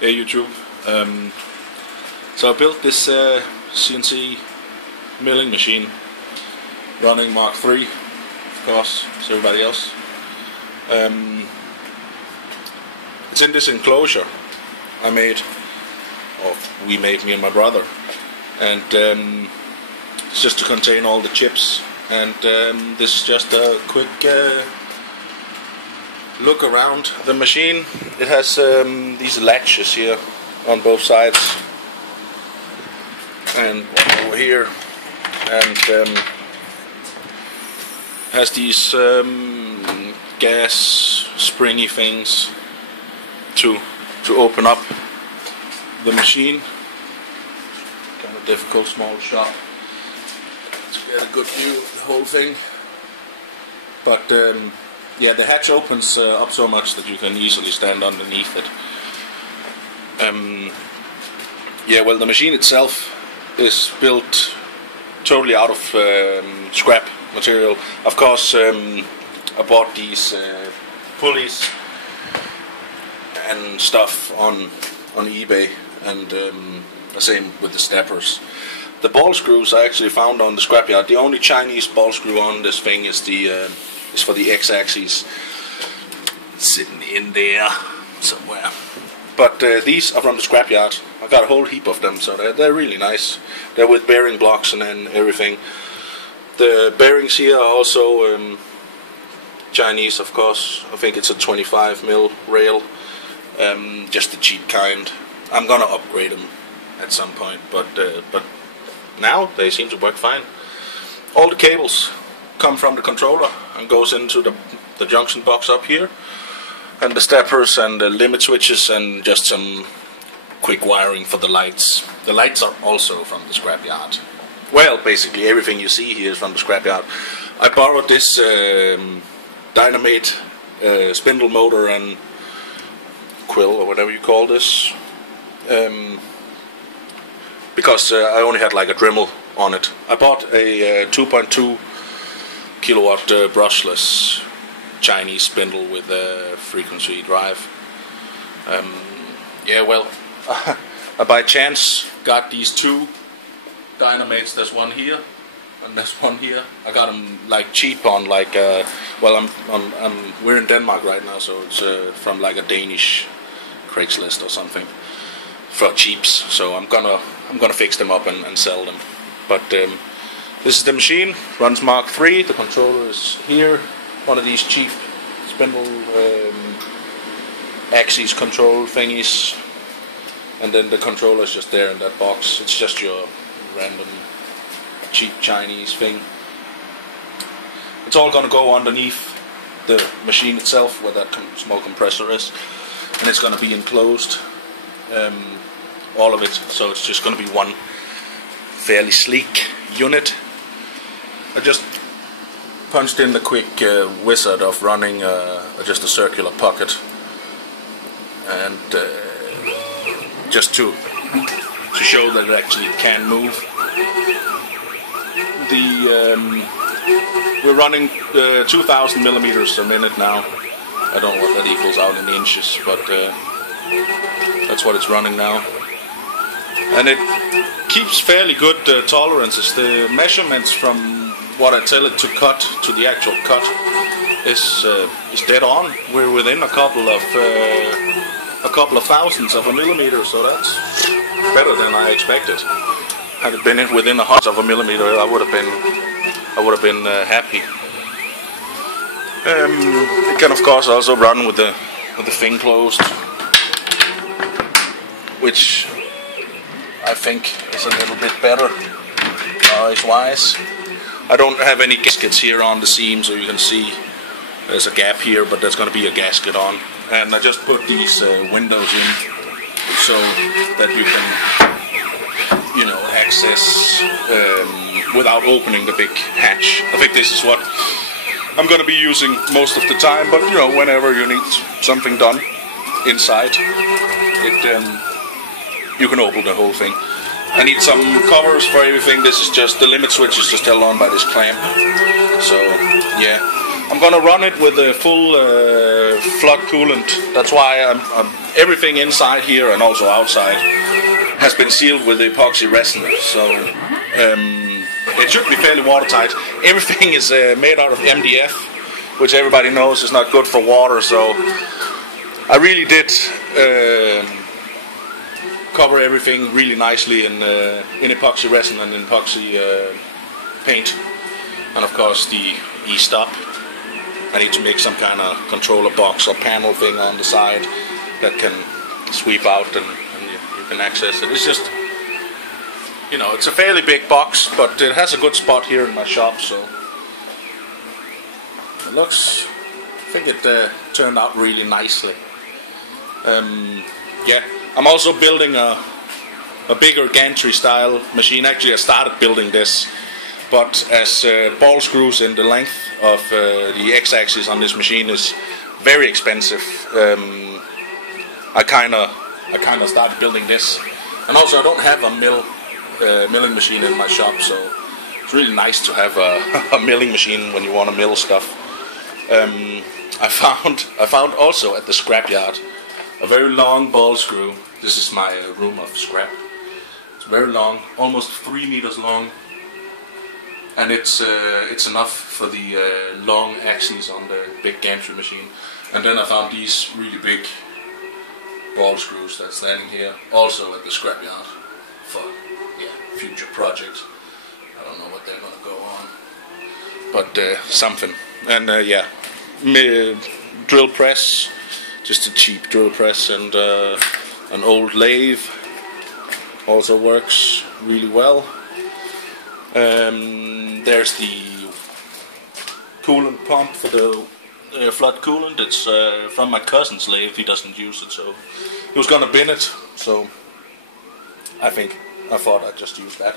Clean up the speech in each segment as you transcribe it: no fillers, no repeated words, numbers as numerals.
Hey YouTube. So I built this CNC milling machine running Mark III, of course, as everybody else. It's in this enclosure I made, or we made, me and my brother, and it's just to contain all the chips. And this is just a quick look around the machine. It has these latches here on both sides and one over here, and has these gas springy things to open up the machine. Kind of difficult small shot to get a good view of the whole thing, but yeah, the hatch opens up so much that you can easily stand underneath it. Yeah, well, the machine itself is built totally out of scrap material. Of course, I bought these pulleys and stuff on eBay, and the same with the steppers. The ball screws I actually found on the scrapyard. The only Chinese ball screw on this thing is the is for the X-axis, sitting in there somewhere. But these are from the scrapyard. I got a whole heap of them, so they're really nice. They're with bearing blocks and then everything. The bearings here are also Chinese, of course. I think it's a 25mm rail, just the cheap kind. I'm gonna upgrade them at some point, but now they seem to work fine. All the cables come from the controller and goes into the junction box up here, and the steppers and the limit switches and just some quick wiring for the lights. The lights are also from the scrapyard. Well, basically everything you see here is from the scrapyard. I borrowed this dynamite spindle motor and quill, or whatever you call this, because I only had like a Dremel on it. I bought a 2.2 kilowatt brushless Chinese spindle with a frequency drive. Yeah, well, I by chance got these two dynamites. There's one here and there's one here. I got them like cheap on like well, we're in Denmark right now, so it's from like a Danish Craigslist or something for cheaps. So I'm gonna fix them up and sell them. But this is the machine, runs Mark III. The controller is here, one of these cheap spindle axis control thingies, and then the controller is just there in that box. It's just your random cheap Chinese thing. It's all gonna go underneath the machine itself, where that small compressor is, and it's gonna be enclosed, all of it. So it's just gonna be one fairly sleek unit. I just punched in the quick wizard of running just a circular pocket, and just to show that it actually can move. We're running 2,000 millimeters a minute now. I don't know what that equals out in inches, but that's what it's running now. And it keeps fairly good tolerances. The measurements from what I tell it to cut to the actual cut is dead on. We're within a couple of thousandths of a millimeter, so that's better than I expected. Had it been within a hundredth of a millimeter, I would have been happy. It can of course also run with the thing closed, which I think is a little bit better noise-wise. I don't have any gaskets here on the seam, so you can see there's a gap here, but there's going to be a gasket on. And I just put these windows in so that you can, you know, access without opening the big hatch. I think this is what I'm going to be using most of the time, but you know, whenever you need something done inside, you can open the whole thing. I need some covers for everything. This is just, the limit switch is just held on by this clamp. So yeah, I'm gonna run it with a full flood coolant. That's why everything inside here and also outside has been sealed with epoxy resin. So it should be fairly watertight. Everything is made out of MDF, which everybody knows is not good for water. So I really did cover everything really nicely in epoxy resin and epoxy paint, and of course the e-stop. I need to make some kind of controller box or panel thing on the side that can sweep out and you can access it. It's just, you know, it's a fairly big box, but it has a good spot here in my shop, so it looks, I think it turned out really nicely. Yeah, I'm also building a bigger gantry style machine. Actually, I started building this, but as ball screws in the length of the x-axis on this machine is very expensive, I kind of started building this. And also I don't have a milling machine in my shop, so it's really nice to have a milling machine when you want to mill stuff. I found also at the scrapyard a very long ball screw. This is my room of scrap. It's very long, almost 3 meters long. And it's enough for the long axes on the big gantry machine. And then I found these really big ball screws that's standing here, also at the scrapyard for future projects. I don't know what they're gonna go on, but something. And drill press, just a cheap drill press, and an old lathe also works really well. There's the coolant pump for the flood coolant. It's from my cousin's lathe. He doesn't use it, so he was gonna bin it. So I thought I'd just use that.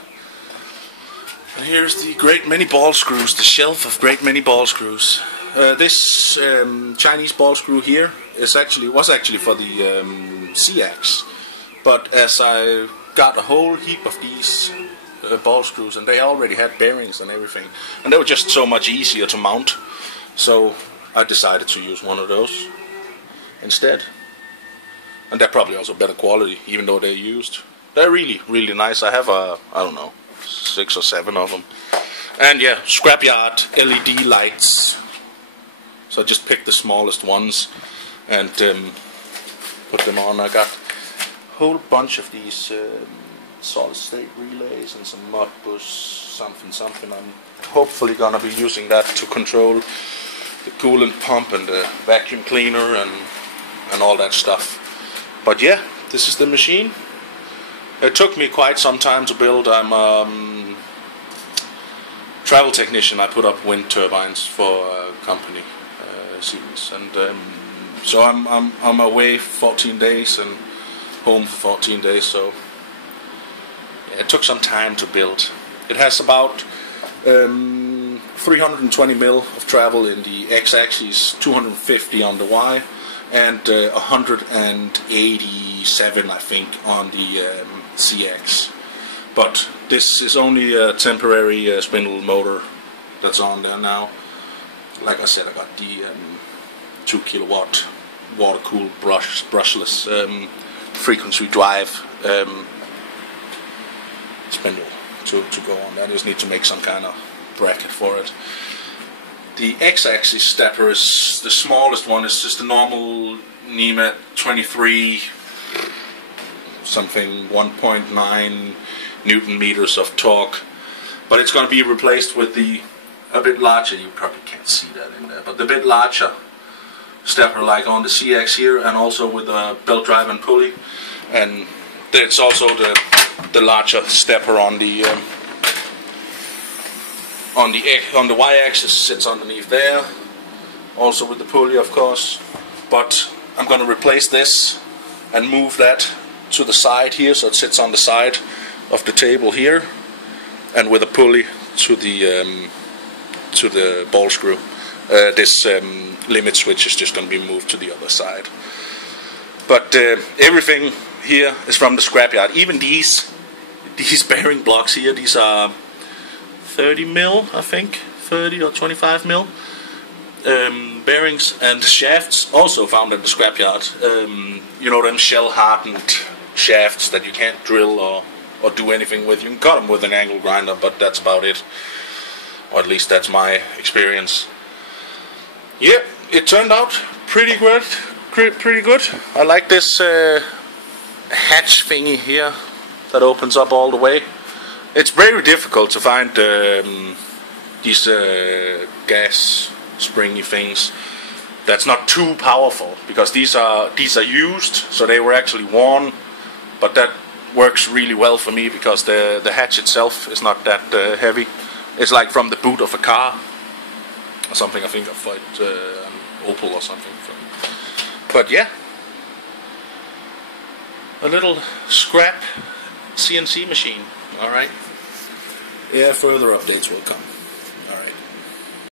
And here's the great many ball screws, the shelf of great many ball screws. This Chinese ball screw here was actually for the C-ax, but as I got a whole heap of these ball screws, and they already had bearings and everything, and they were just so much easier to mount, so I decided to use one of those instead. And they're probably also better quality, even though they're used. They're really, really nice. I have I don't know, 6 or 7 of them. And yeah, scrapyard LED lights. So I just picked the smallest ones and put them on. I got a whole bunch of these solid state relays and some Modbus something. I'm hopefully gonna be using that to control the coolant pump and the vacuum cleaner and all that stuff. But yeah, this is the machine. It took me quite some time to build. I'm a travel technician. I put up wind turbines for a company, Siemens, and so I'm away for 14 days and home for 14 days. So yeah, it took some time to build. It has about 320 mil of travel in the x-axis, 250 on the y, and 187 I think on the CX. But this is only a temporary spindle motor that's on there now. Like I said, I got the 2 kilowatt water-cooled brushless frequency drive spindle to go on. I just need to make some kind of bracket for it. The x-axis stepper is the smallest one. It's just a normal NEMA 23 something 1.9 Newton meters of torque, but it's going to be replaced with the a bit larger, you probably can't see that in there, but the bit larger stepper like on the CX here, and also with a belt drive and pulley, and there's also the larger stepper on the y-axis, sits underneath there, also with the pulley of course. But I'm going to replace this and move that to the side here, so it sits on the side of the table here, and with a pulley to the ball screw. This limit switch is just going to be moved to the other side. But everything here is from the scrapyard. Even these bearing blocks here, these are 30 mil, I think, 30 or 25 mil. bearings and shafts also found at the scrapyard. You know, them shell-hardened shafts that you can't drill or do anything with. You can cut them with an angle grinder, but that's about it. Or at least that's my experience. Yep, it turned out pretty good. Pretty good. I like this hatch thingy here that opens up all the way. It's very difficult to find these gas springy things that's not too powerful, because these are used, so they were actually worn, but that works really well for me because the hatch itself is not that heavy. It's like from the boot of a car or something. I think I fight Opel or something. But yeah, a little scrap CNC machine. Alright. Yeah, further updates will come.